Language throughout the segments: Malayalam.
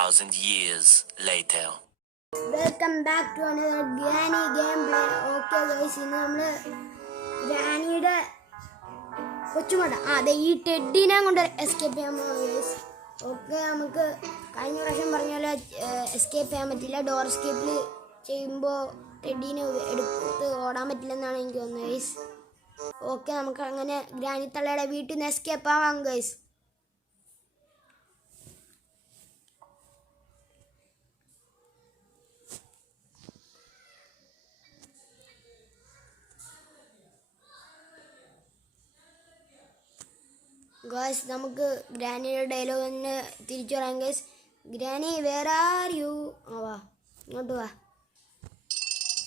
2,000 years later. Welcome back to another Granny game play. Okay guys, ഇന്ന് നമ്മൾ ഗ്രാനിയുടെ കൊച്ചുമോട്ട അതെ ഈ ടെഡിനെ കൊണ്ട് എസ്കേപ്പ് ചെയ്യാൻ പോകുന്നു ഗൈസ്. ഓക്കെ, നമുക്ക് കഴിഞ്ഞ പ്രാവശ്യം പറഞ്ഞ പോലെ എസ്കേപ്പ് ചെയ്യാൻ പറ്റില്ല. ഡോർ എസ്കേപ്പിൽ ചെയ്യുമ്പോൾ ടെഡീനെ എടുത്ത് ഓടാൻ പറ്റില്ലെന്നാണ് എനിക്ക് തോന്നുന്നത് ഗൈസ്. ഓക്കെ, നമുക്ക് അങ്ങനെ ഗ്രാനി തള്ളയുടെ വീട്ടിൽ നിന്ന് എസ്കേപ്പ് ആവാം ഗൈസ്. ഗൈസ്, നമുക്ക് ഗ്രാനിയുടെ ഡയലോഗ് തന്നെ തിരിച്ചു പറയാം guys. Granny where are you? വാ, ഇങ്ങോട്ട് വാ,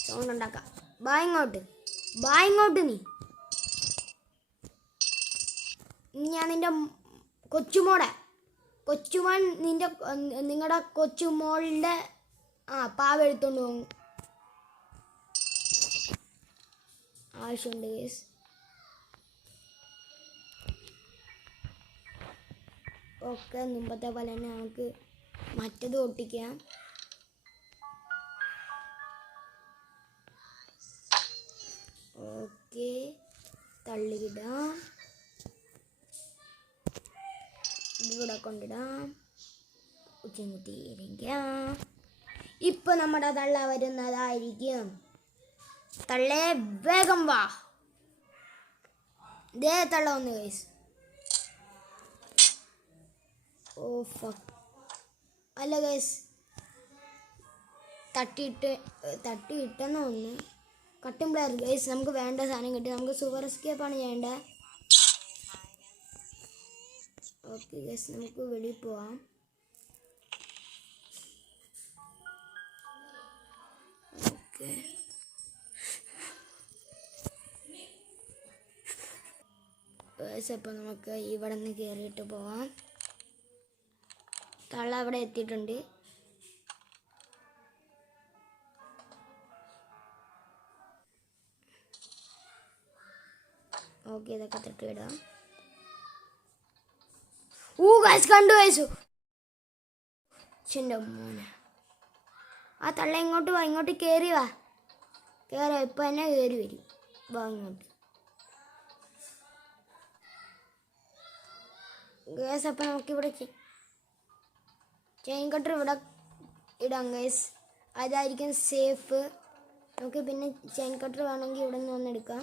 സൗണ്ട് ഉണ്ടാക്കാം. ബാ ഇങ്ങോട്ട് നീ. ഞാൻ നിൻ്റെ കൊച്ചുമോൻ നിങ്ങളുടെ കൊച്ചുമോളുടെ പാവ എടുത്തോണ്ട് പോകും. ആവശ്യമുണ്ട് ഗൈസ്. ഓക്കെ, മുമ്പത്തെ പോലെ തന്നെ നമുക്ക് മറ്റത് ഒട്ടിക്കാം. ഓക്കെ, തള്ളിയിടാം, ഇതിവിടെ കൊണ്ടിടാം, ഉച്ചമുട്ടിയിരിക്കാം. ഇപ്പം നമ്മുടെ തള്ള വരുന്നതായിരിക്കും. തള്ളേ വേഗം വാ. ദേ തള്ള വന്നു ഗൈസ്. ഓ ഫക്ക്, അല്ല ഗൈസ്, തട്ടിയിട്ടെന്ന് ഒന്ന് കട്ടുമ്പോഴായിരുന്നു ഗൈസ് നമുക്ക് വേണ്ട സാധനം കിട്ടി. നമുക്ക് സൂപ്പർ എസ്കേപ്പാണ് ചെയ്യേണ്ടത്. ഓക്കെ ഗൈസ്, നമുക്ക് വെളിയിൽ പോവാം. ഓക്കെ, ഗൈസ്, അപ്പോൾ നമുക്ക് ഇവിടെ നിന്ന് കയറിയിട്ട് പോവാം. തള്ള അവിടെ എത്തിയിട്ടുണ്ട്. ഓക്കെ, ഇതൊക്കെ തട്ടിയിടാം. ഗൈസ്, കണ്ടു ഗൈസ്, എൻ്റെ മോനെ. ആ തള്ള ഇങ്ങോട്ട് വാ, ഇങ്ങോട്ട് കയറി വാ. ഇപ്പം തന്നെ കയറി വരും. വാ ഇങ്ങോട്ട് ഗൈസ്. അപ്പം നമുക്കിവിടെ ചെയിൻ കട്ടർ ഇവിടെ ഇടാം ഗൈസ്, അതായിരിക്കും സേഫ്. നമുക്ക് പിന്നെ ചെയിൻ കട്ടർ വേണമെങ്കിൽ ഇവിടെ നിന്ന് വന്നെടുക്കാം.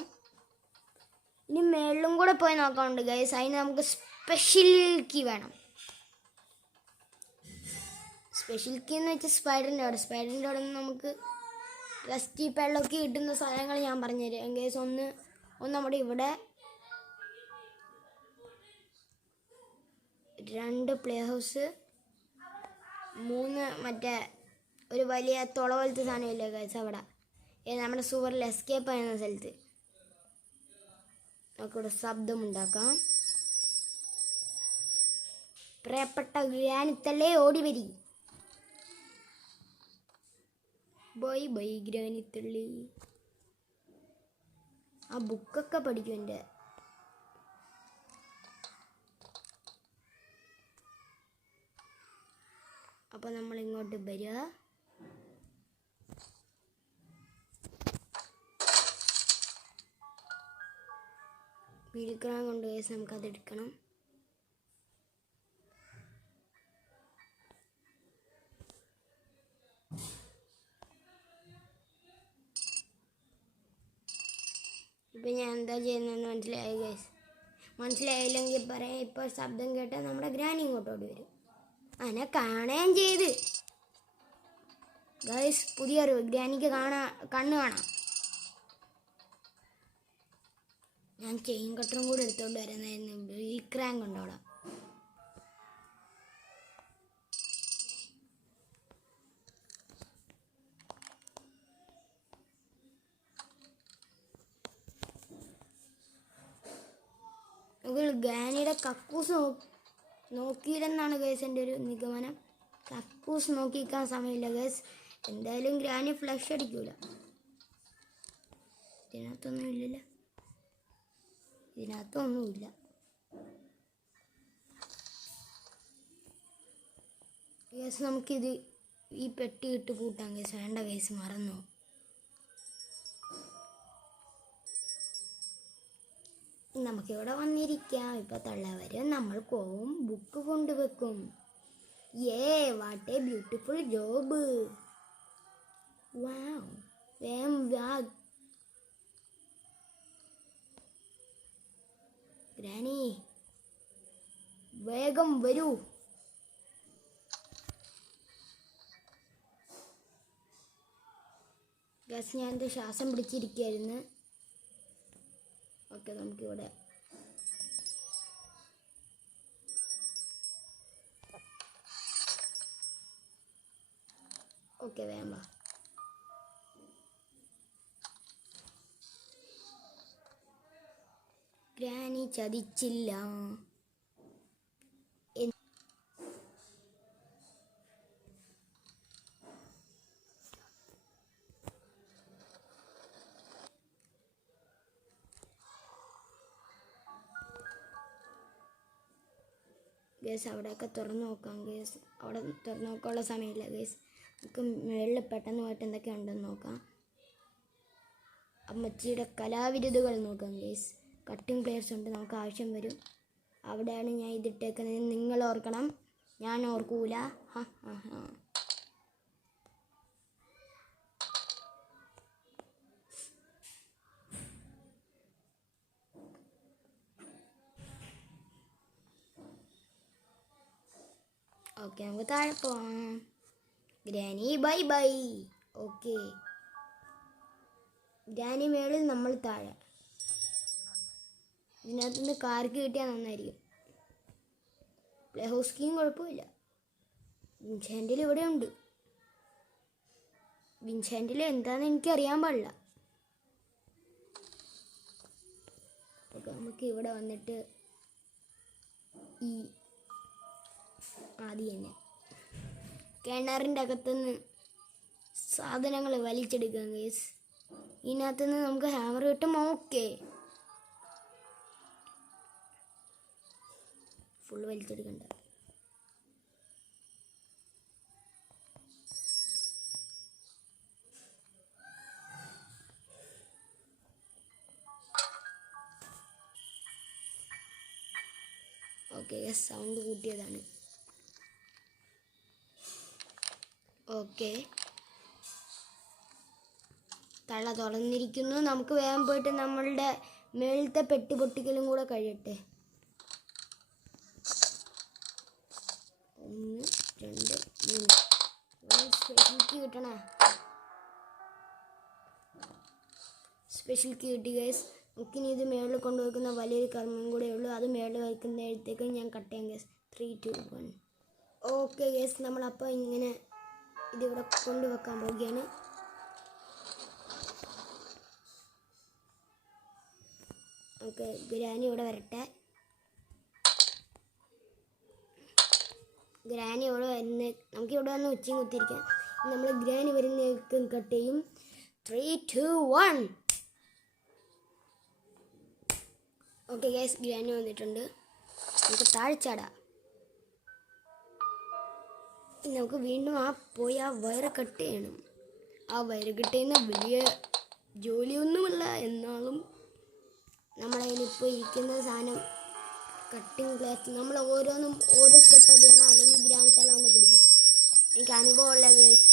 ഇനി മേളിലും കൂടെ പോയി നോക്കാനുണ്ട് ഗൈസ്. അതിന് നമുക്ക് സ്പെഷ്യൽ കീ വേണം. സ്പെഷ്യൽ കീ എന്ന് വെച്ചാൽ സ്പൈഡറിൻ്റെ അവിടെ നിന്ന് നമുക്ക് റസ്റ്റി പെള്ളൊക്കെ കിട്ടുന്ന സ്ഥലങ്ങൾ ഞാൻ പറഞ്ഞുതരാം ഗൈസ്. ഒന്ന് നമ്മുടെ ഇവിടെ 2 പ്ലേ ഹൗസ്, 3 മറ്റേ ഒരു വലിയ തുള പോലത്തെ സാധനമില്ലേ ഗൈസ് അവിടെ, നമ്മുടെ സൂപ്പറിൽ എസ്കേപ്പ് ചെയ്യുന്ന സ്ഥലത്ത്. നമുക്കിവിടെ ശബ്ദമുണ്ടാക്കാം. പ്രിയപ്പെട്ട ഗ്രാനിത്തല്ലേ ഓടി വരി. ബൈ ബൈ ഗ്രാനിത്തള്ളി. ആ ബുക്കൊക്കെ പഠിക്കും എൻ്റെ. അപ്പോൾ നമ്മൾ ഇങ്ങോട്ട് വരിക. വീടിക്കാൻ കൊണ്ട് കേസ് നമുക്കതെടുക്കണം. ഇപ്പം ഞാൻ എന്താ ചെയ്യുന്നതെന്ന് മനസ്സിലായി ഗൈസ്. മനസ്സിലായില്ലെങ്കിൽ പറയാം. ഇപ്പോൾ ശബ്ദം കേട്ടാൽ നമ്മുടെ ഗ്രാനി ഇങ്ങോട്ടോടി വരും. അതിനെ കാണുകയും ചെയ്ത് ഗൈസ്. പുതിയ അറിവ്, ഗ്രാനിക്ക് കണ്ണ് കാണാം. ഞാൻ ചെയിൻ കട്ടറും കൂടെ എടുത്തോണ്ട് വരുന്നതായിരുന്നു. വീക്രാങ്ക് ഉണ്ട് അവിടെ. ഗ്രാനിയുടെ കക്കൂസ് നോക്കിയില്ലെന്നാണ് ഗൈസ് എൻ്റെ ഒരു നിഗമനം. കക്കൂസ് നോക്കിക്കാൻ സമയമില്ല ഗൈസ്. എന്തായാലും ഗ്രാനി ഫ്ലഷ് അടിക്കൂല. ഇതിനകത്തൊന്നുമില്ലല്ലോ. ഇതിനകത്തൊന്നുമില്ല. ഗൈസ് നമുക്കിത് ഈ പെട്ടി ഇട്ട് പൂട്ടാം ഗൈസ്. വേണ്ട ഗൈസ്, മറന്നു. നമുക്കിവിടെ വന്നിരിക്കാം. ഇപ്പം തള്ളവരും നമ്മൾ പോവും, ബുക്ക് കൊണ്ടുവെക്കും. What a beautiful job. Wow, വേം വാ ഗ്രാനി, വേഗം വരൂ. ഗസ്, ഞാൻ എൻ്റെ ശ്വാസം പിടിച്ചിരിക്കുകയായിരുന്നു. ഓക്കെ, നമുക്കിവിടെ ഓക്കെ വേണ്ട. ഗ്രാനി ചതിച്ചില്ല. ഗേസ്, അവിടെയൊക്കെ തുറന്നു നോക്കാം ഗേസ്. അവിടെ തുറന്നു നോക്കാനുള്ള സമയമില്ല ഗേസ്. നമുക്ക് മുകളിൽ പെട്ടെന്ന് പോയിട്ട് എന്തൊക്കെ ഉണ്ടെന്ന് നോക്കാം. അമ്മച്ചിയുടെ കലാവിരുതുകൾ നോക്കാം ഗേസ്. കട്ടിംഗ് പ്ലെയേഴ്സ് ഉണ്ട്, നമുക്ക് ആവശ്യം വരും. അവിടെയാണ് ഞാൻ ഇതിട്ടേക്കുന്നത്. നിങ്ങൾ ഓർക്കണം, ഞാൻ ഓർക്കൂല. ഹാ ഹാ ഹാ. ഓക്കെ, നമുക്ക് താഴെ പോവാം. Granny bye bye. Okay, granny മേളിൽ, നമ്മൾ താഴെ. ഇതിനകത്തുനിന്ന് കാർക്ക് കിട്ടിയാൽ നന്നായിരിക്കും. പ്ലേ ഹൗസ് കീയും കുഴപ്പമില്ല. വിൻചാൻഡിൽ ഇവിടെ ഉണ്ട്. വിൻചാൻഡിൽ എന്താണെന്ന് എനിക്കറിയാൻ പാടില്ല. ഓക്കെ, നമുക്ക് ഇവിടെ വന്നിട്ട് ഈ ആദ്യം തന്നെ കിണറിൻ്റെ അകത്തുനിന്ന് സാധനങ്ങൾ വലിച്ചെടുക്കാം ഗേസ്. ഇതിനകത്തുനിന്ന് നമുക്ക് ഹാമർ കിട്ടും. ഓക്കെ, ഫുൾ വലിച്ചെടുക്കണ്ട. ഓക്കെ, സൗണ്ട് കൂട്ടിയതാണ്. ഓക്കെ, തള്ള തുറന്നിരിക്കുന്നു. നമുക്ക് വേഗം പോയിട്ട് നമ്മളുടെ മേളത്തെ പെട്ടി പൊട്ടിക്കലും കൂടെ കഴിയട്ടെ. 1 2 3 സ്പെഷ്യൽ കീ കിട്ടണേ. സ്പെഷ്യൽ കീ കിട്ടി ഗൈസ്. നമുക്കിനി ഇത് മേളിൽ കൊണ്ടുവയ്ക്കുന്ന വലിയൊരു കർമ്മം കൂടെ ഉള്ളൂ. അത് മേളിൽ വയ്ക്കുന്നതിനടുത്തേക്ക് ഞാൻ കട്ട് ചെയ്യാം ഗൈസ്. 3 2 1. ഓക്കെ ഗൈസ്, നമ്മളപ്പോൾ ഇങ്ങനെ ഇതിവിടെ കൊണ്ടുവെക്കാൻ പോവുകയാണ്. ഓക്കെ, ഗ്രാനി ഇവിടെ വരട്ടെ. ഗ്രാനി ഇവിടെ വരുന്ന, നമുക്കിവിടെ വന്ന് ഉച്ചയും കുത്തിരിക്കാം. നമ്മൾ ഗ്രാനി വരുന്നേക്കും കട്ട് ചെയ്യും. 3 2 1. ഓക്കെ ഗൈസ്, ഗ്രാനി വന്നിട്ടുണ്ട്. നമുക്ക് താഴ്ചാടാം. നമുക്ക് വീണ്ടും പോയി ആ വയറ് കട്ട് ചെയ്യണം. ആ വയറ് കട്ട് ചെയ്യുന്ന വലിയ ജോലിയൊന്നുമല്ല, എന്നാലും നമ്മളതിലിപ്പോൾ ഇരിക്കുന്ന സാധനം കട്ടിങ് പ്ലേസ്. നമ്മൾ ഓരോന്നും ഓരോ സ്റ്റെപ്പായിട്ട് ചെയ്യണം, അല്ലെങ്കിൽ ഗ്രാനിത്തെല്ലാം ഒന്ന് പിടിക്കും. എനിക്ക് അനുഭവമുള്ള ഗൈസ്.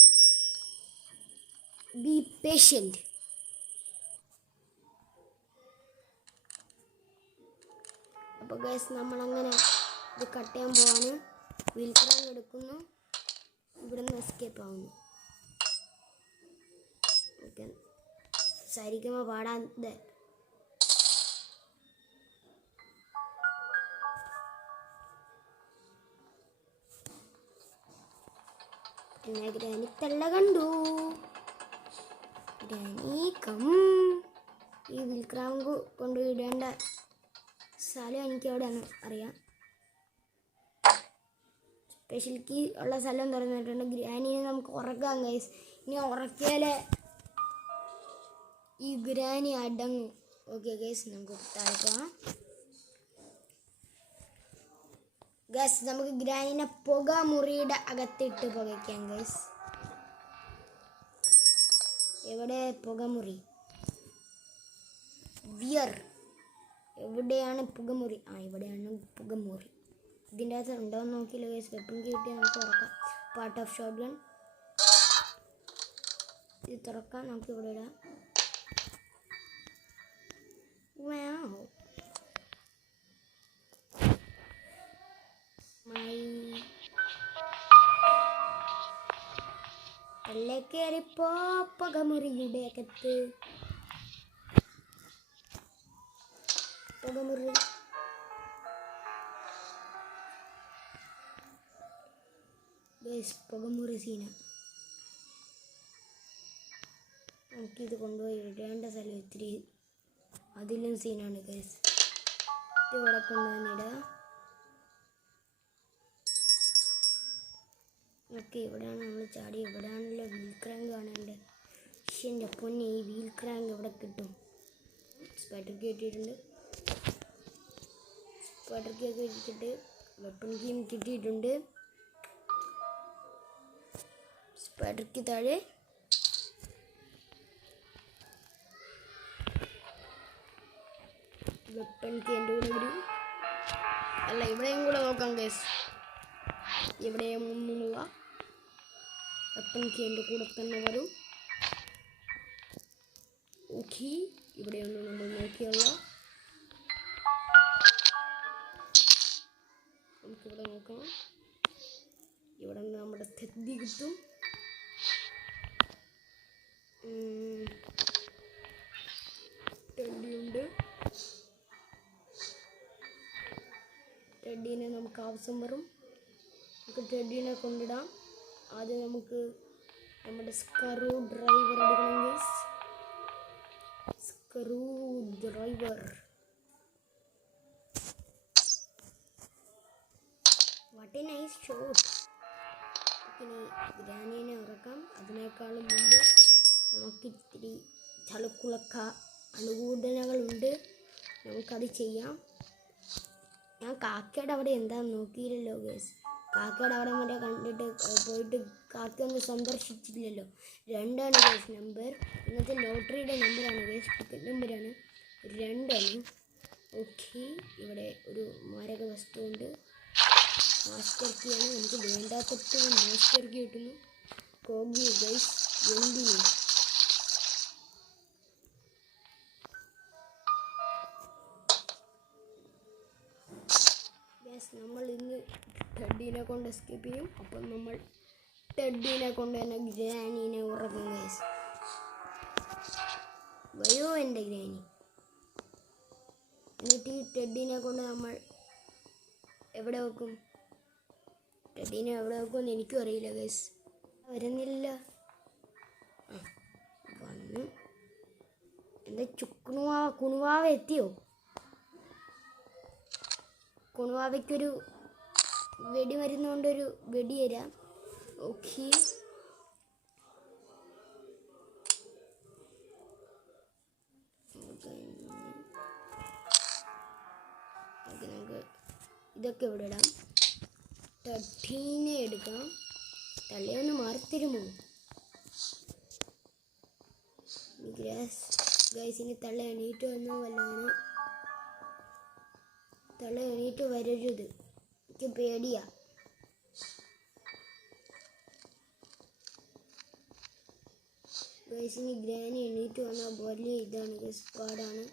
Be patient. അപ്പോൾ ഗൈസ്, നമ്മളങ്ങനെ ഇത് കട്ട് ചെയ്യാൻ പോവാണ്. വീൽ ക്രാങ്ക് എടുക്കുന്നു. ഇവിടെ നിന്ന് എസ്കേപ്പ് ആവുന്നു. ഓക്കെ, സരിക്കുമ്പോൾ പാടാതെ. എന്നെ ഗ്രാനി തള്ള കണ്ടു. Granny come. ഈ വിൽക്രാങ്ക് കൊണ്ടുവിടേണ്ട സ്ഥലം എനിക്ക് എവിടെയാണ് അറിയാം. സ്പെഷ്യൽ കീ ഉള്ള സ്ഥലം തുറന്നിട്ടുണ്ട്. ഗ്രാനിയെ നമുക്ക് ഉറക്കാം ഗൈസ്. ഇനി ഉറക്കിയാലേ ഈ ഗ്രാനി അടങ്ങും. ഓക്കെ ഗൈസ്, നമുക്ക് താഴെ പോകാം. ഗൈസ് നമുക്ക് ഗ്രാനിനെ പുക മുറിയുടെ അകത്തിട്ട് പുകയ്ക്കാം ഗൈസ്. എവിടെ പുകമുറി? വിയർ എവിടെയാണ് പുകമുറി? ഇവിടെയാണ് പുകമുറി. ഇതിൻ്റെ അകത്ത് ഉണ്ടോയെന്ന് നോക്കിയില്ല ഗൈസ്. വെപ്പൺ കിട്ടിയാൽ നമുക്ക് തുറക്കാം. പാർട്ട് ഓഫ് ഷോട്ട് ഗൺ ഇത് തുറക്കാം. നമുക്ക് ഇവിടെ ഇടാം. കയറിപ്പോ പുകമുറിയുടെ അകത്ത്. പുകമുറി പുകമുറി സീന. നമുക്കിത് കൊണ്ടുപോയി ഇടേണ്ട സ്ഥലം ഇത്തിരി അതിലും സീനാണ് ഗൈസ്. ഇത് ഇവിടെ കൊണ്ടുവന്നിടുക. ഓക്കെ, ഇവിടെയാണ് നമ്മൾ ചാടി. ഇവിടെയാണല്ലോ വീൽ ക്രാങ്ക് കാണേണ്ടത്. പക്ഷെ എൻ്റെ പൊന്നെ, ഈ വീൽ ക്രാങ്ക് ഇവിടെ കിട്ടും. സ്പൈഡർ കീ കിട്ടിയിട്ടുണ്ട്. സ്പൈഡർ കീ ഒക്കെ ഇട്ടിട്ട് വെപ്പൺ കീം കിട്ടിയിട്ടുണ്ട്. സ്പൈഡർ കീ താഴെ. വെപ്പൺ കീ എൻ്റെ കൂടെ വരും. അല്ല, ഇവിടെയും കൂടെ നോക്കാം ഗൈസ്. ഇവിടെയും ഒന്നുമില്ല. വെപ്പൺ കീ എൻ്റെ കൂടെ തന്നെ വരും. ഓക്കെ, ഇവിടെയൊന്നും നമ്മൾ നോക്കിയല്ല. നമുക്കിവിടെ നോക്കാം. ഇവിടെ നിന്ന് നമ്മുടെ തെത്തി കിട്ടും. ടെഡിയുണ്ട്. ടെഡീനെ നമുക്ക് ആവശ്യം വരും. നമുക്ക് ടെഡീനെ കൊണ്ടിടാം. ആദ്യം നമുക്ക് നമ്മുടെ സ്ക്രൂ ഡ്രൈവർ എടുക്കണം. Screw driver. What A nice shot. ഇനി ഗ്രാനീനെ ഉറക്കാം. അതിനേക്കാളും മുമ്പ് നമുക്കിത്തിരി ചളുക്കുളക്ക അനുകൂലങ്ങളുണ്ട്. നമുക്കത് ചെയ്യാം. ഞാൻ കാക്കയുടെ അവിടെ എന്താണെന്ന് നോക്കിയില്ലല്ലോ ഗൈസ്. കാക്കയുടെ അവിടെ വരെ കണ്ടിട്ട് പോയിട്ട് കാക്കയൊന്നും സന്ദർശിച്ചില്ലല്ലോ. 2 ആണ് ഗൈസ് നമ്പർ. ഇന്നത്തെ ലോട്ടറിയുടെ നമ്പറാണ് ഗൈസ്. ടിക്കറ്റ് നമ്പറാണ് 2. ഓക്കെ, ഇവിടെ ഒരു മാരക വസ്തുവുണ്ട്. മാസ്റ്റർ കീ ആണ്. എനിക്ക് വേണ്ടാത്തപ്പോൾ മാസ്റ്റർ കീ കിട്ടുന്നു. കോഗി ഗൈസ്. എന്തിനും നമ്മൾ ഇന്ന് ടെഡീനെ കൊണ്ട് എസ്കേപ്പ് ചെയ്യും. അപ്പം നമ്മൾ ടെഡീനെ കൊണ്ട് തന്നെ ഗ്രാനീനെ ഉറക്കും ഗൈസ്. വയോ എൻ്റെ ഗ്രാനി. എന്നിട്ട് ഈ ടെഡീനെ കൊണ്ട് നമ്മൾ എവിടെ വെക്കും? ടെഡീനെ എവിടെ വെക്കുമെന്ന് എനിക്കും അറിയില്ല ഗൈസ്. വരുന്നില്ല. വന്നു. എന്താ കുണുവാവ എത്തിയോ? കുണുവാവയ്ക്കൊരു വെടി മരുന്നുകൊണ്ടൊരു വെടി തരാം. ഓക്കെ, നമുക്ക് ഇതൊക്കെ ഇവിടെ ഇടാം. ടെഡീനെ എടുക്കാം. തള്ളിയൊന്ന് മാറിത്തരുമോ ഗൈസ്? ഇനി തള്ള എണീറ്റ് വന്നോ വല്ലാണ്. തള്ള എണീറ്റ് വരരുത്, എനിക്ക് പേടിയാ. ഗൈസ്, ഇനി ഗ്രാനി എണീറ്റ് വന്നാൽ പോലെ ഇതാണ് ഗൈസ്, പാടാണ്.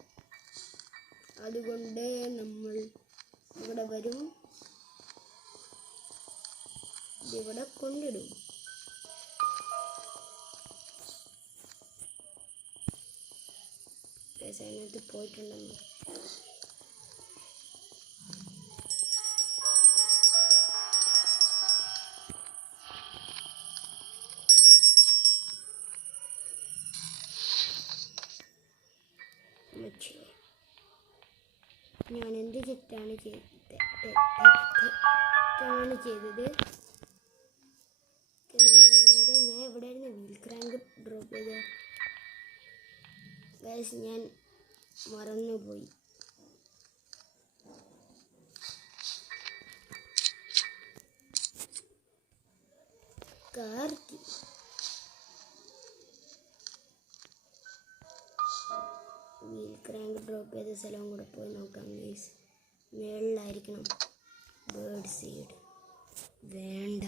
അതുകൊണ്ട് നമ്മൾ ഇവിടെ വരും. ഇതിവിടെ കൊണ്ടിടും. ഗൈസ്, അതിനകത്ത് പോയിട്ടുണ്ടെന്ന്. ഞാൻ എന്ത് തെറ്റാണ് ചെയ്തത്? നമ്മളെവിടെ വരെ? ഞാൻ എവിടെയായിരുന്നു വീൽ ക്രാങ്ക് ഡ്രോപ്പ് ചെയ്തത് ഗൈസ്? ഞാൻ മറന്നുപോയി. Car key. Wheel crank drop ചെയ്ത സ്ഥലം കൂടെ പോയി നോക്കാം ഗൈസ്. മേളിലായിരിക്കണം. ബേർഡ് സീഡ് വേണ്ട.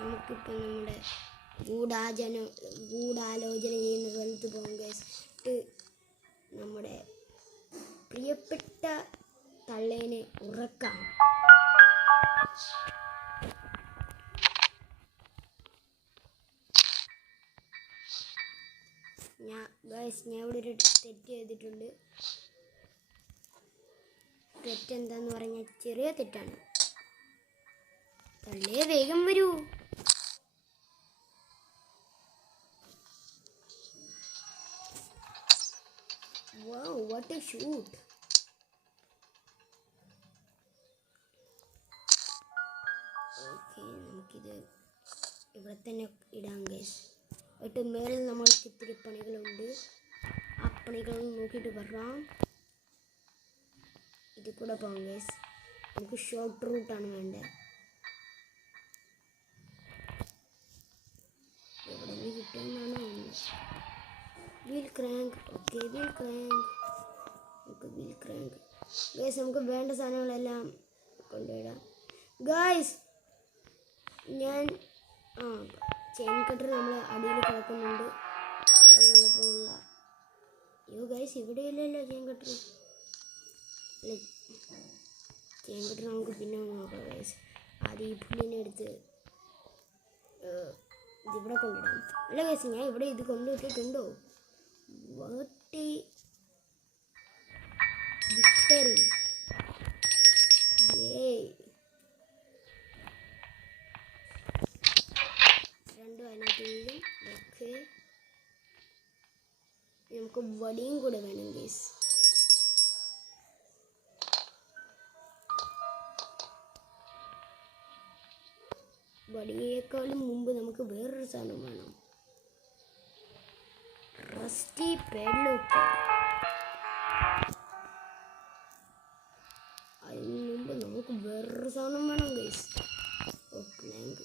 നമുക്കിപ്പോൾ നമ്മുടെ ഗൂഢാലോചന ചെയ്യുന്ന സ്ഥലത്ത് പോകും ഗൈസ്. നമ്മുടെ പ്രിയപ്പെട്ട തള്ളേനെ ഉറക്കാം. ഞാൻ ഇവിടെ ഒരു തെറ്റ് ചെയ്തിട്ടുണ്ട്. തെറ്റെന്താന്ന് പറഞ്ഞാൽ ചെറിയ തെറ്റാണ്. തള്ളേ വേഗം വരൂ. Wow, what a shoot. Okay, നമുക്കിത് ഇവിടെ തന്നെ ഇടാം ഗൈസ്. എന്നിട്ട് മേളിൽ നമ്മൾക്ക് ഇത്തിരി പണികളുണ്ട്. ആ പണികളൊന്നും നോക്കിയിട്ട് വരാം. ഇത് കൂടെ പോകാം ഗൈസ്. നമുക്ക് ഷോർട്ട് റൂട്ടാണ് വേണ്ടത്. എവിടെ നിന്ന് കിട്ടുമെന്നാണ് തോന്നുന്നത്. Wheel crank. Okay, wheel crank. Wheel crank guys. നമുക്ക് വേണ്ട സാധനങ്ങളെല്ലാം കൊണ്ടുവിടാം ഗൈസ്. ഞാൻ ചെയിൻ കട്ടർ നമ്മൾ അടിയിൽ കിടക്കുന്നുണ്ട്. അത് കുഴപ്പമില്ല. അയ്യോ ഗൈസ്, ഇവിടെ ഇല്ലല്ലോ ചെയിൻ കട്ടർ. ചെയിൻ കട്ടർ നമുക്ക് പിന്നെ നോക്കാം ഗൈസ്. ആദ്യം ഈ പുല്ലിനെ എടുത്ത് ഇതിവിടെ കൊണ്ടിടാം. അല്ല ഗൈസ്, ഞാൻ ഇവിടെ ഇത് കൊണ്ടുവിട്ടിട്ടുണ്ടോ? വിക്ടറി. രണ്ടും അതിനകത്ത് വീഴും. ഓക്കെ, നമുക്ക് വടിയും കൂടെ വേണം ഗൈസ്. വടിയേക്കാളും മുമ്പ് നമുക്ക് വേറൊരു സാധനം വേണം. Rusty padlock. അതിന് മുമ്പ് നമുക്ക് വേറൊരു സാധനം വേണം ഗൈസ്. പ്ലാങ്ക്.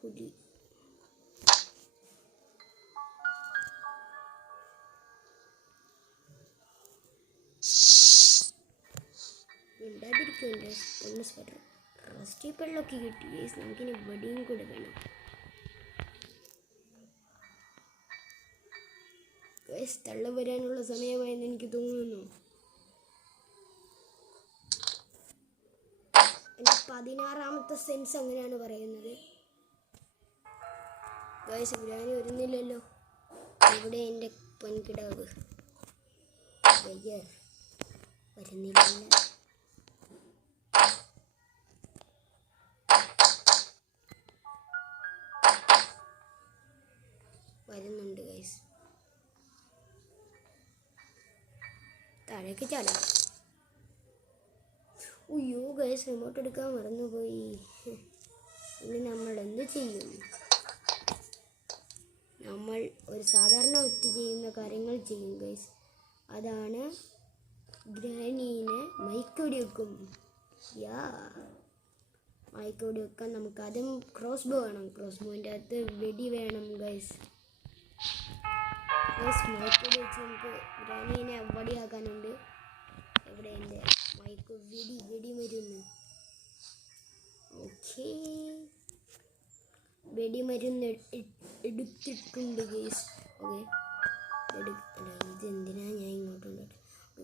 പുലി. ഉണ്ടാതിരിക്കുമല്ലോ ഒന്ന് സ്പെറ്റർ. റസ്റ്റി പാഡ്ലോക്ക് കിട്ടി ഗൈസ്. നമുക്കിനി വടിയും കൂടെ വേണം. തള്ള വരാനുള്ള സമയമായെന്ന് എനിക്ക് തോന്നുന്നു. എൻ്റെ 16ാമത്തെ സെൻസ് അങ്ങനെയാണ് പറയുന്നത് ഗൈസ്. ഗ്രാനി വരുന്നില്ലല്ലോ. ഇവിടെ എൻ്റെ പൊൻകിടാവ് വരുന്നില്ല. വരുന്നുണ്ട് ഗൈസ്. താഴേക്ക് ചാടാം. ഉയ്യോ ഗൈസ്, റിമോട്ട് എടുക്കാൻ മറന്നുപോയി. ഇനി നമ്മൾ എന്ത് ചെയ്യും? നമ്മൾ ഒരു സാധാരണ വ്യക്തി ചെയ്യുന്ന കാര്യങ്ങൾ ചെയ്യും ഗൈസ്. അതാണ് ഗ്രാനീനെ മയക്കുവെടി വെക്കും. മയക്കുവെടി വെക്കാൻ നമുക്ക് ആദ്യം ക്രോസ് ബോ വേണം. ക്രോസ് ബോയിൻ്റെ അകത്ത് വെടി വേണം ഗൈസ്. മയക്കുവെടി വെച്ച് നമുക്ക് ഗ്രാനീനെ വടിയാക്കാനുണ്ട്. എവിടെ എൻ്റെ വെടി മരുന്ന്? ഓക്കെ, വെടിമരുന്ന് എടുത്തിട്ടുണ്ട് ഗൈസ്. ഓക്കെ, അല്ല ഇതെന്തിനാ ഞാൻ ഇങ്ങോട്ടുണ്ട്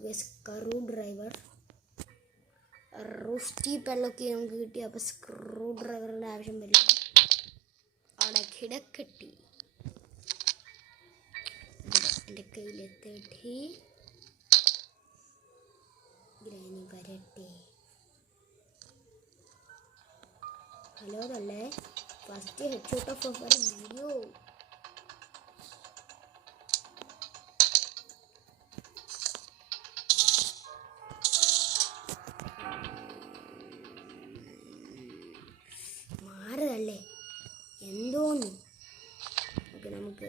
guys. Screwdriver. Rusty padlock നമുക്ക് കിട്ടി. അപ്പോൾ സ്ക്രൂ ഡ്രൈവറിൻ്റെ ആവശ്യം വരില്ല. അവിടെ കിടക്കട്ടി എൻ്റെ കയ്യിലെത്തട്ടെ. ഗ്രാനി വരട്ടെ. ഹലോ തല്ലേ. First headshot of our video. മാറുതല്ലേ എന്തോന്ന്. ഓക്കെ, നമുക്ക്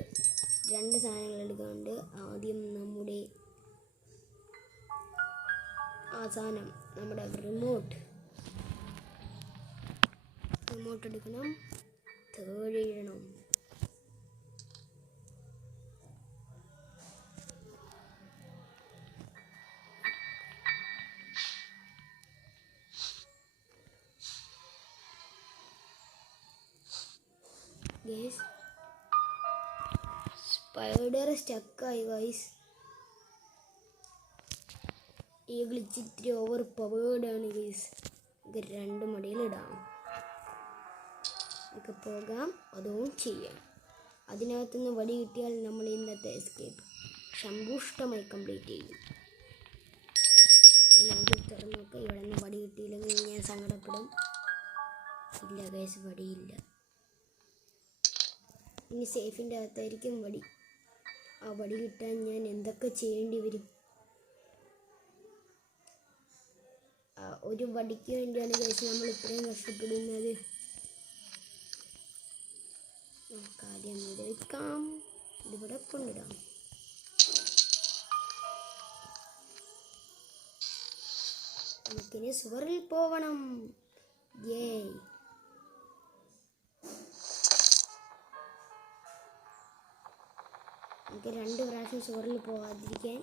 രണ്ട് സാധനങ്ങൾ എടുക്കാനുണ്ട്. ആദ്യം അവസാനം നമ്മുടെ റിമോട്ട് എടുക്കണം, തേടിയിടണം. ഗൈസ് സ്പൈഡർ സ്റ്റക്കായി ഗൈസ്. ഈ ഗ്ലിച്ച് ഇത്തിരി ഓവർ പവേർഡാണ് ഗൈസ്. ഇത് 2 മടിയിലിടാം, നമുക്ക് പോകാം, അതും ചെയ്യാം. അതിനകത്തുനിന്ന് വടി കിട്ടിയാൽ നമ്മൾ ഇന്നത്തെ എസ്കേപ്പ് സമ്പുഷ്ടമായി കംപ്ലീറ്റ് ചെയ്യും. നമുക്ക് തുറന്ന് നോക്കാം. ഇവിടെ നിന്ന് വടി കിട്ടിയില്ലെങ്കിൽ ഞാൻ സങ്കടപ്പെടും. ഇല്ല ഗൈസ്, വടിയില്ല. ഇനി സേഫിൻ്റെ അകത്തായിരിക്കും വടി. ആ വടി കിട്ടാൻ ഞാൻ എന്തൊക്കെ ചെയ്യേണ്ടി വരും? ഒരു വടിക്ക് വേണ്ടിയാണ് ഗൈസ് നമ്മൾ ഇത്രയും കഷ്ടപ്പെടുന്നത്. നമുക്ക് ആദ്യം ഇത് വെക്കാം, ഇതിവിടെ കൊണ്ടിടാം. നമുക്കിനി സുവറിൽ പോവണം. ഏയ് നമുക്ക് 2 പ്രാവശ്യം സുവറിൽ പോകാതിരിക്കാൻ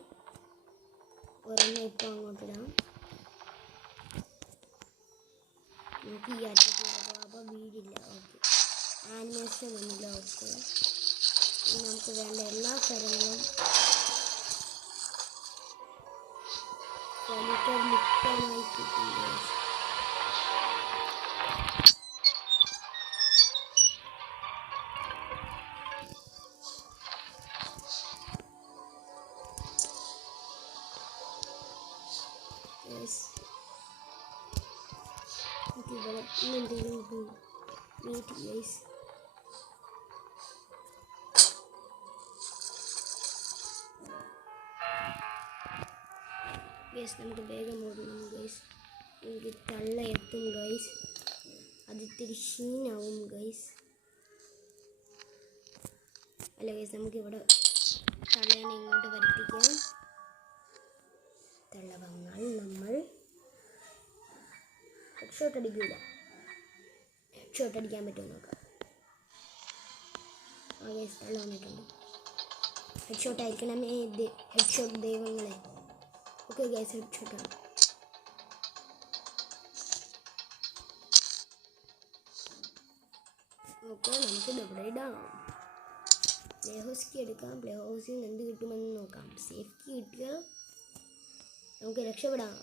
ഒരെണ്ണം ഇപ്പോൾ അങ്ങോട്ടിടാം. നമുക്ക് ഈ അറ്റത്തൂടെ പോകാം, അപ്പോൾ വീടില്ല. ഓക്കെ, ആനിമേഷൻ ഒന്നുമില്ല. ഓക്കെ, നമുക്ക് വേണ്ട എല്ലാ കാര്യങ്ങളും ലിപ്തമായി കിട്ടും. ഗൈസ് നമുക്ക് വേഗം ഓടണം ഗൈസ്. എനിക്ക് തള്ള എത്തും ഗൈസ്, അത് ഇത്തിരി ക്ഷീണാവും ഗൈസ്. അല്ല ഗൈസ്, നമുക്കിവിടെ തള്ളേനെ ഇങ്ങോട്ട് വരുത്തിക്കാം. തള്ള വന്നാൽ നമ്മൾ ഹെഡ്ഷോട്ട് അടിക്കില്ല. ഹെഡ്ഷോട്ട് അടിക്കാൻ പറ്റുമോ നോക്കാം. ആ ഗൈസ്, തള്ള വന്നിട്ടുണ്ട്. ഹെഡ്ഷോട്ട് ആയിരിക്കണമേ, ഹെഡ്ഷോട്ട് ദൈവങ്ങളെ. ഓക്കെ ഗൈസ്, ഹെഡ്ഷോട്ടാണ്. ഓക്കെ, നമുക്ക് ഇവിടെ ഇടാം. പ്ലേ ഹൗസ്ക്ക് എടുക്കാം. പ്ലേ ഹൗസിൽ നിന്ന് എന്ത് കിട്ടുമെന്ന് നോക്കാം. സേഫ്റ്റി കിട്ടിയാൽ നമുക്ക് രക്ഷപ്പെടാം.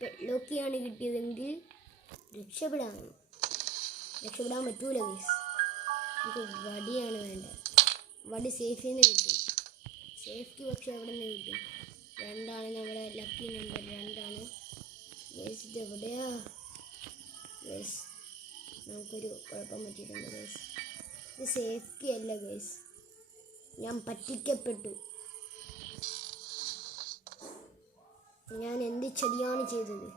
പെട്ലോക്കിയാണ് കിട്ടിയതെങ്കിൽ രക്ഷപ്പെടാൻ പറ്റൂല ഗൈസ്. നമുക്ക് വടിയാണ് വേണ്ടത്. വടി സേഫിൽ നിന്ന് കിട്ടും. സേഫ്റ്റി പക്ഷെ എവിടെ നിന്ന് കിട്ടും? 2 നമ്മുടെ ലക്കി നമ്പർ 2. ഗൈസ് ഇത് എവിടെയാ ഗൈസ്? നമുക്കൊരു കുഴപ്പം പറ്റിയിട്ടുണ്ട് ഗൈസ്. ഇത് സേഫ്റ്റി അല്ല ഗൈസ്, ഞാൻ പറ്റിക്കപ്പെട്ടു. ഞാൻ എന്ത് ചതിയാണ് ചെയ്തത്?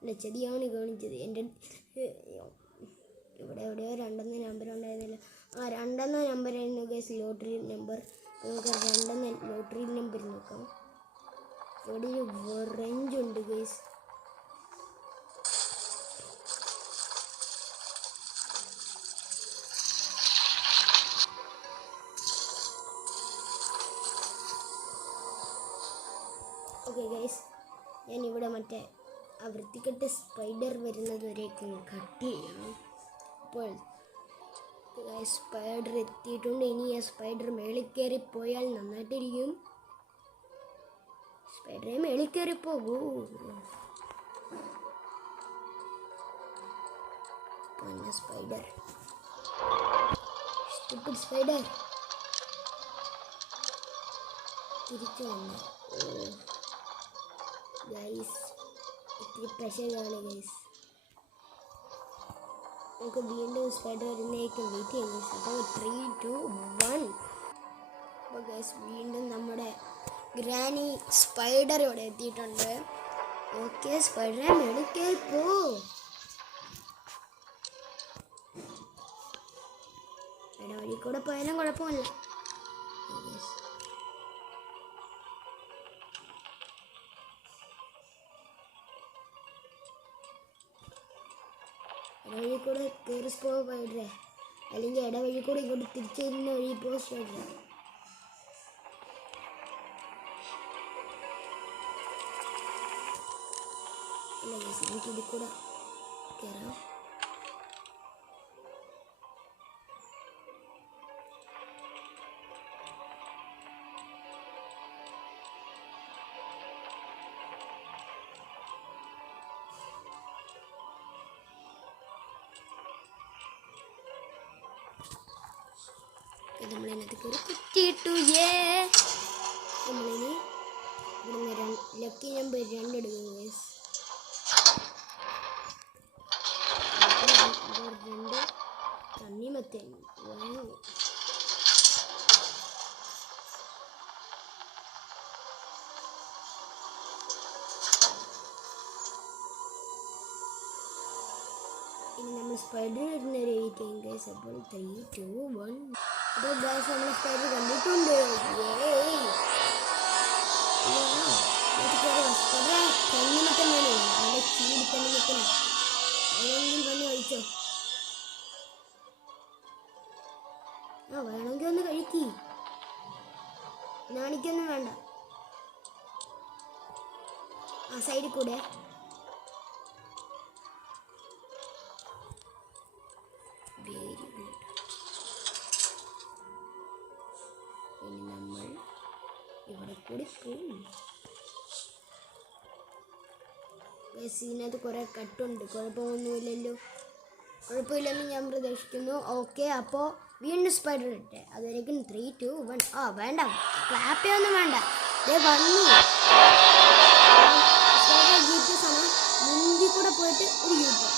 അല്ല, ചതിയാണ് കാണിച്ചത്. എൻ്റെ ഇവിടെ എവിടെയോ 2 നമ്പർ ഉണ്ടായിരുന്നില്ല. 2 നമ്പറായിരുന്നു ഗൈസ് ലോട്ടറി നമ്പർ. നമുക്ക് 2 ലോട്ടറി നമ്പർ നോക്കാം. ഇവിടെ ഒരു റേഞ്ച് ഉണ്ട് ഗൈസ്. ഓക്കെ ഗൈസ്, ഞാനിവിടെ മറ്റേ ആ വൃത്തികെട്ട സ്പൈഡർ വരുന്നത് വരേക്കും കട്ട് ചെയ്യാം. അപ്പോൾ സ്പൈഡർ എത്തിയിട്ടുണ്ട്. ഇനി ആ സ്പൈഡർ മേളിൽ കയറി പോയാൽ നന്നായിട്ടിരിക്കും. സ്പൈഡറെ മേളിൽ കയറി പോകൂ. സ്പൈഡർ സ്പൈഡർ തിരിച്ചു വന്നു ഗൈസ്. ഇത്തിരി പ്രഷറാണ് ഗൈസ്. നമുക്ക് വീണ്ടും സ്പൈഡർ വരുന്നേക്കും വെയിറ്റ് ചെയ്യാം ഗൈസ്. അപ്പോൾ 3, 2, 1. അപ്പോൾ ഗൈസ് വീണ്ടും നമ്മുടെ ഗ്രാനി സ്പൈഡർ ഇവിടെ എത്തിയിട്ടുണ്ട്. ഓക്കെ, സ്പൈഡറെ മേടിക്കാൻ പോ. വഴി കൂടെ പോയാലും കുഴപ്പമില്ല. വഴി കൂടെ കയറി സ്പൈഡറേ, അല്ലെങ്കിൽ ഇടവഴി കൂടെ ഇങ്ങോട്ട് തിരിച്ചു വരുന്ന വഴി പോ സ്പൈഡറേ. ഇല്ല ഗൈസ്, എനിക്ക് ഇതിൽ കൂടെ കയറാം. നമ്മളതിനകത്ത് കയറി കുറ്റിയിട്ടു. നമ്മളിനി ഇവിടുന്ന് ലക്കി നമ്പർ 2 എടുക്കുന്നു ഗൈസ്. 2 തണ്ണിമത്തൻ. ഇനി നമ്മൾ സ്പൈഡർ വരുന്ന ഒരു വെയിറ്റ് ചെയ്യും ഗൈസ്. അപ്പോൾ 3, 2, 1. അപ്പോൾ ഗൈസ് നമ്മൾ സ്പൈഡർ കണ്ടിട്ടുണ്ട്. തണ്ണിമത്തൻ വേണോ? നല്ല ചൂട് തണ്ണിമത്തനാ. വേണമെങ്കിൽ വന്ന് കഴിച്ചോ. വേണമെങ്കിൽ ഒന്ന് കഴിക്കി. നാണിക്കൊന്നും വേണ്ട. സൈഡിൽ കൂടെ വെരി ഗുഡ്. ഇനി നമ്മൾ ഇവിടെ കൂടി പോകും. ഇതിനകത്ത് കുറേ കട്ടുണ്ട്. കുഴപ്പമൊന്നുമില്ലല്ലോ. കുഴപ്പമില്ലെന്ന് ഞാൻ പ്രതീക്ഷിക്കുന്നു. ഓക്കെ, അപ്പോൾ വീണ്ടും സ്പൈഡർ ഇട്ടെ. അതുവരേക്കും 3, 2, 1. വേണ്ട, ക്ലാപ്പ് ഒന്നും വേണ്ട. വന്നു സ്പൈഡർ ജീപ്പ് സമയം മുമ്പിൽ കൂടെ പോയിട്ട് ഒരു ജീപ്പ്.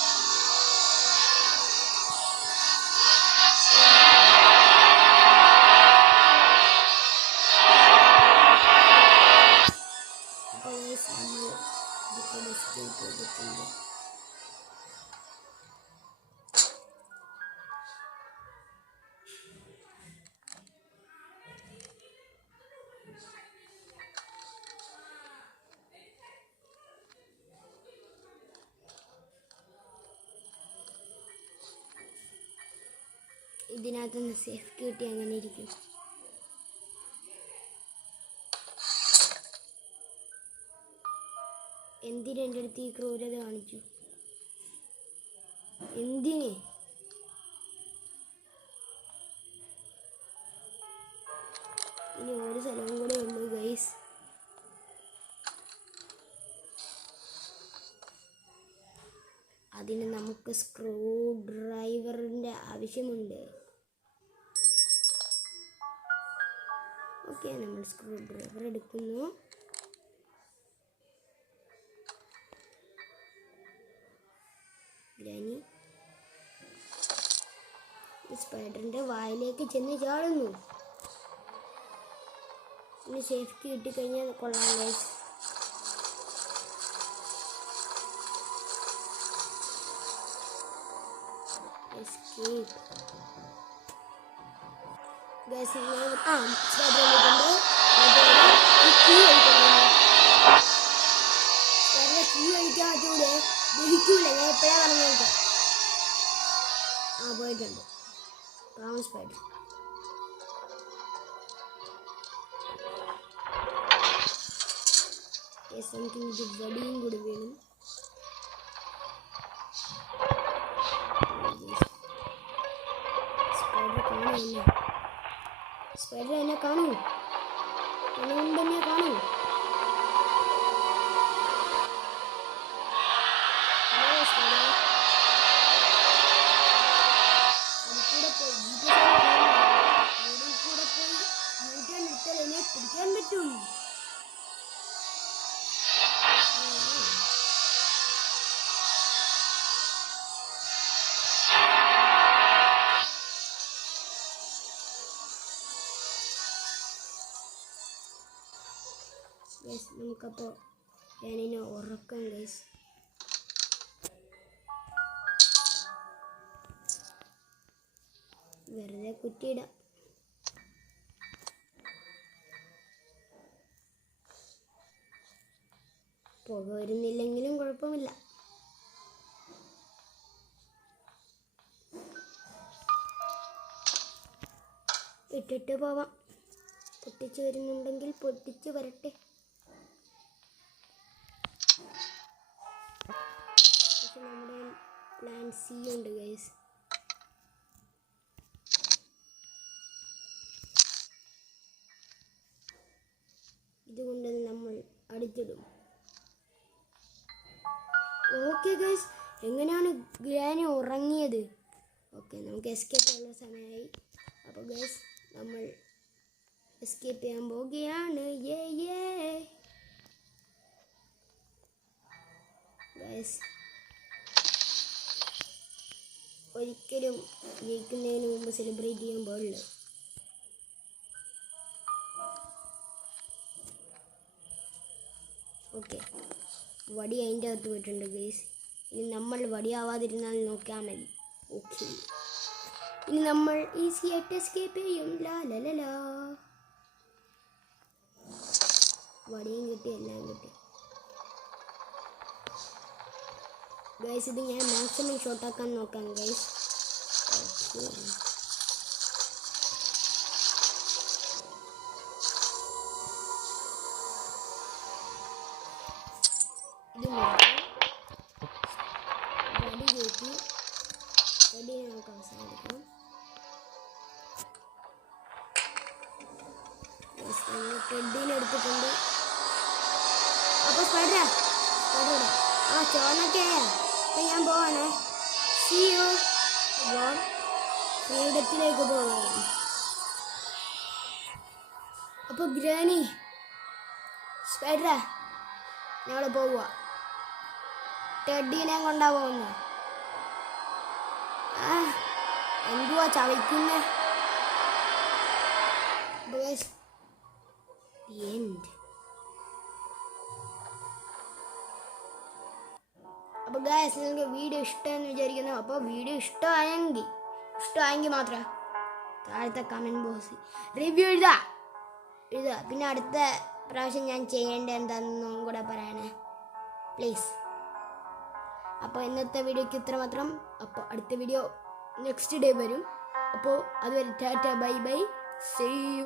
ഇതിനകത്തുനിന്ന് സേഫ് കിട്ടി അങ്ങനെ ഇരിക്കും. എന്തിന് എൻ്റെ അടുത്ത് ഈ ക്രൂരത കാണിച്ചു? എന്തിന്? ഇനി ഒരു സ്ഥലവും കൂടെ ഉള്ളൂ ഗൈസ്. അതിന് നമുക്ക് സ്ക്രൂ ഡ്രൈവറിൻ്റെ ആവശ്യമുണ്ട്. ഓക്കെ, നമ്മൾ സ്ക്രൂ ഡ്രൈവർ എടുക്കുന്നു. ഗ്രാനി സ്പൈഡറിൻ്റെ വായിലേക്ക് ചെന്ന് ചാടുന്നു. ഇനി സേഫ്റ്റി കിട്ടിക്കഴിഞ്ഞാൽ കൊള്ളാം guys. Escape guys. Spider key കഴിക്കാൻ പറ്റൂലേ? ദഹിക്കൂല. ഞാൻ എപ്പോഴാ പറഞ്ഞത്? പോയിട്ടുണ്ട്. Brown spider. എനിക്ക് ഇത് വെടിയും കൂടി വേണം. സ്പൈഡർ കാണൂ എന്നെ. സ്പൈഡർ എന്നെ കാണൂ. കണ്ണുകൊണ്ടെന്നെ കാണൂ. പിടിക്കാൻ പറ്റും. നമുക്കപ്പോൾ ഞാനിനെ ഉറക്കാം ഗൈസ്. വെറുതെ കുറ്റിയിടാം. പുക വരുന്നില്ലെങ്കിലും കുഴപ്പമില്ല. ഇട്ടിട്ട് പോവാം. പൊട്ടിച്ച് വരുന്നുണ്ടെങ്കിൽ പൊട്ടിച്ച് വരട്ടെ. പക്ഷെ നമ്മുടെ പ്ലാൻ സി ഉണ്ട് ഗൈസ്. ഇതുകൊണ്ട് നമ്മൾ അടിച്ചിടും. ഓക്കെ ഗൈസ്, എങ്ങനെയാണ് ഗ്രാനി ഉറങ്ങിയത്? ഓക്കെ, നമുക്ക് എസ്കേപ്പ് ചെയ്യാനുള്ള സമയമായി. അപ്പോൾ ഗൈസ് നമ്മൾ എസ്കേപ്പ് ചെയ്യാൻ പോവുകയാണ്. ഗൈസ് ഒരിക്കലും ജയിക്കുന്നതിന് മുമ്പ് സെലിബ്രേറ്റ് ചെയ്യാൻ പാടില്ല. ഓക്കെ, വടി അതിൻ്റെ അകത്ത് പോയിട്ടുണ്ട് ഗൈസ്. ഇനി നമ്മൾ വടിയാവാതിരുന്നാൽ നോക്കിയാൽ മതി. ഓക്കെ, ഇനി നമ്മൾ ഈസി ആയിട്ട് എസ്കേപ്പ് ചെയ്യും. ലാ വടിയും കിട്ടി, എല്ലാം കിട്ടി ഗൈസ്. ഇത് ഞാൻ മാക്സിമം ഷോട്ടാക്കാൻ നോക്കാം ഗൈസ്. ഇത് വടി കയറ്റി വടി നമുക്ക് അവസാനിക്കണം. ടെഡീനെ എടുത്തിട്ടുണ്ട്. അപ്പോൾ സ്പൈഡർ ചോനൊക്കെ അപ്പം ഞാൻ പോവാണേ. See you. ഫ്രീഡത്തിലേക്ക് പോകാം. അപ്പോൾ ഗ്രാനി സ്പൈഡർ ഞങ്ങൾ പോവുക. ടെഡീനെ കൊണ്ടാ പോകുന്നത്. എന്തുവാ ചവയ്ക്കുന്നേ? അപ്പോൾ ഗൈസ്, നിങ്ങൾക്ക് വീഡിയോ ഇഷ്ടമെന്ന് വിചാരിക്കുന്നു. അപ്പോൾ വീഡിയോ ഇഷ്ടമായെങ്കിൽ മാത്രം താഴത്തെ കമൻറ്റ് ബോക്സിൽ റിവ്യൂ എഴുതുക. പിന്നെ അടുത്ത പ്രാവശ്യം ഞാൻ ചെയ്യേണ്ടത് എന്താണെന്നും കൂടെ പറയണേ പ്ലീസ്. അപ്പോൾ ഇന്നത്തെ വീഡിയോയ്ക്ക് ഇത്ര മാത്രം. അപ്പോൾ അടുത്ത വീഡിയോ നെക്സ്റ്റ് ഡേ വരും. അപ്പോൾ അതുവരെ tata bye bye, see U.